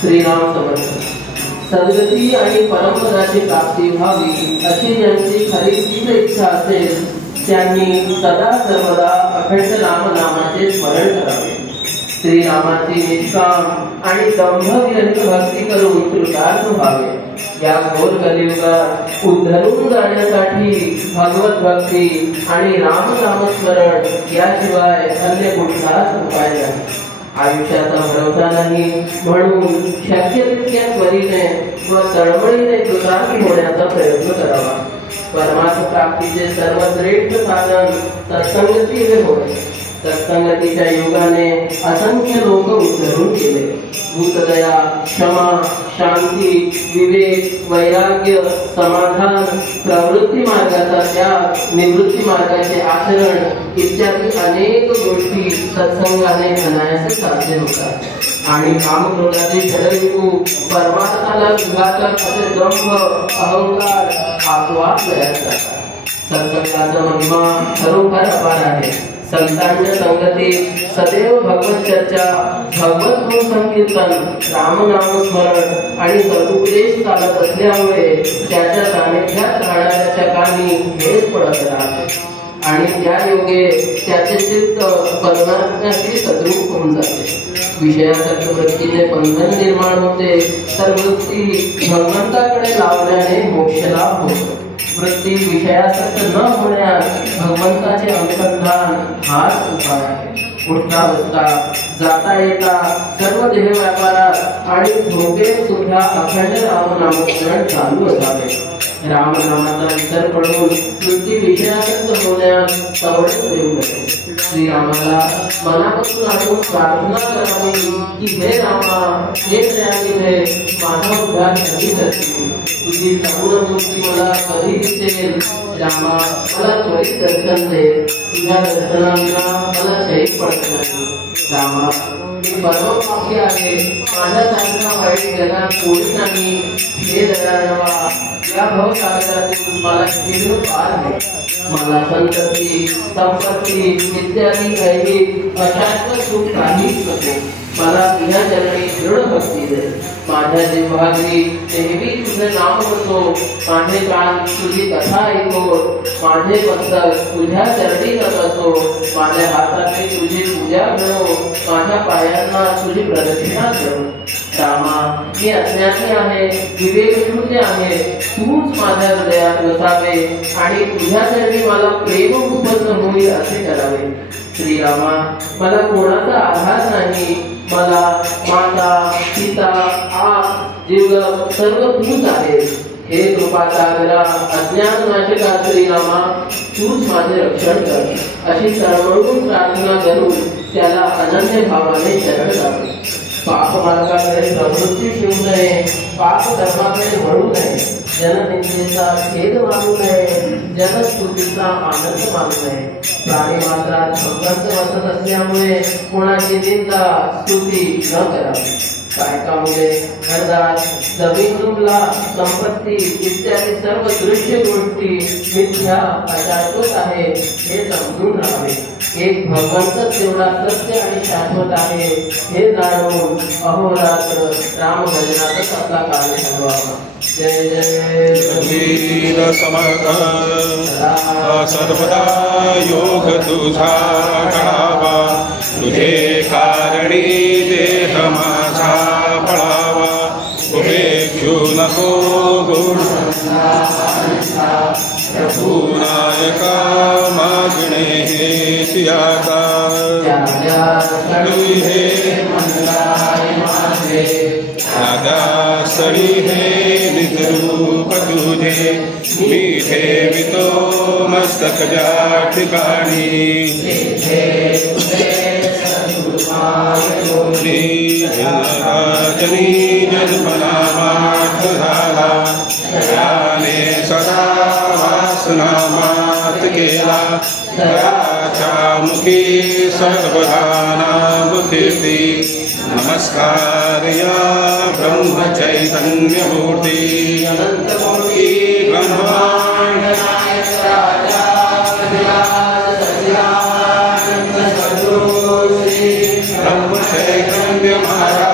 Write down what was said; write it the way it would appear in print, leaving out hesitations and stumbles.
श्रीराम समर्थ. सद्गती आणि परमपदाची प्राप्ती व्हावी अशी ज्यांची खरी तीव्र इच्छा असेल त्यांनी सदा सर्वदा अखंड रामनामाचे स्मरण करावे. श्रीरामाची निष्काम आणि दंभविरहित भक्ती करून कृतार्थ व्हावे. या घोर कलियुगात उद्धरून जाण्यासाठी भगवत भक्ती आणि रामनामस्मरण याशिवाय अन्य कुठलाच उपाय नाही. आयुष्याचा भरोसा नाही म्हणून शक्य तितक्या त्वरीने व तळमळीने कृतार्थी होण्याचा प्रयत्न करावा. परमार्थ प्राप्तीचे सर्वश्रेष्ठ साधन सत्संगती हे होय. सत्संगतीच्या योगाने असंख्य लोक उद्धरून गेले. भूतदया, क्षमा, शांती, विवेक, वैराग्य, समाधान, प्रवृत्ती मार्गाचा त्याग, निवृत्ती मार्गाचे आचरण इत्यादी अनेक गोष्टी सत्संगाने अनायासे साध्य होतात. आणि कामक्रोधाचे षडरिपू परमार्थाला विघातक असे दंभ, अहंकार आपोआप लयात जातात. सत्संगाचा महिमा खरोखर अपार आहे. संतांच्या संगतीत सदैव भगवत चर्चा, भगवत गुण संकीर्तन, रामनाम स्मरण आणि सदुपदेश चालत असल्यामुळे त्याच्या सानिध्यात राहणाऱ्याच्या कानी हेच पडत राहते आणि त्या योगे त्याचे चित्त परमात्म्याशी सद्रूप होऊन जाते. विषयासक्त वृत्तीने बंधन निर्माण होते तर वृत्ती भगवंताकडे लावल्याने मोक्ष लाभ होतो. वृत्ती विषयासक्त न होण्यास भगवंताचे अनुसंधान हाच उपाय आहे. उठता बसता, जाता येता सर्व देह व्यापारात आणि झोपेत सुद्धा अखंड रामनामस्मरण चालू असावे. रामनामाचा विसर पडून वृत्ती विषयासक्त होण्यास सवडच देऊ नये. श्रीरामाला मनापासून आपण प्रार्थना करावी की हे रामा, हे दयानिधे, माझा उद्धार कधी करतील. तुझी संपूर्ण मूर्ती मला कधी दिसेल. रामा, मला त्वरित दर्शन दे. तुझ्या दर्शनाविना मला शैक पडत नाही. रामा, मी परमपापी आहे. माझ्यासारखा वाईट जगात कोणी नाही. हे दयाळवा, या भवसागरातून मला शीघ्र पार दे. मला संतती, संपत्ती इत्यादी काही अशाश्वत सुख काहीच नको. मला तुझ्या चरणी दृढ भक्ती दे. माझ्या जिव्हाग्री नेहमी तुझे नाम म्हणतो. माझे कान तुझी कथा ऐको. माझे मस्तक तुझ्या चरणी नतसो. माझ्या हाताने तुझी पूजा करो. माझ्या पायांना तुझी प्रदक्षिणा करो. रामा, मी अज्ञानी आहे, विवेक शून्य आहे. तूच माझ्या हृदयात वसावे आणि तुझ्या चरणी मला प्रेम उत्पन्न होईल असे करावे. श्रीरामा, मला कोणाचा आधार नाही. मला माता, पिता, आप, जीव सर्व तूच आहेस. हे कृपासागरा, अज्ञान नाशका श्रीरामा, तूच माझे रक्षण कर. अशी तळमळून प्रार्थना करून त्याला अनन्य भावाने शरण जावे. पाप मार्गाकडे प्रवृत्ती ठेवू नये. पाप धर्माकडे वळू नये. जननिंदेचा खेद मानू नये. जनस्तुतीचा आनंद मानू नये. प्राणी मात्रात भगवंत वसत असल्यामुळे कोणाची निंदा स्तुती न करावी. बायकामुळे घरदार, जमीन जुमला, संपत्ती इत्यादी सर्व दृश्य गोष्टी मिथ्या अशाश्वत आहे हे समजून राहावे. एक भगवंतच तेवढा सत्य आणि शाश्वत आहे हे जाणून अहोरात्र राम भजनातच आपला काळ घालवावा. जय जय सर्वदा योग तुझा घडावा. तुझे कारणी देह माझा पळावा. उपेक्षू नको गुण प्रभू नायका मागणे हे सियाता. नादास्थळी हे निजरूप तुझे. मी ठेवितो मस्तक ज्या ठिकाणी. जननी जन्मना मात झाला. दयाने सदा वासना मात केला. दयाच्या मुखी सर्वदा नाम कीर्ती. नमस्कार या ब्रह्म चैतन्य मूर्ती. अनंतमूर्ती ब्रह्मांड नायक राजा ब्रह्म चैतन्य महाराज.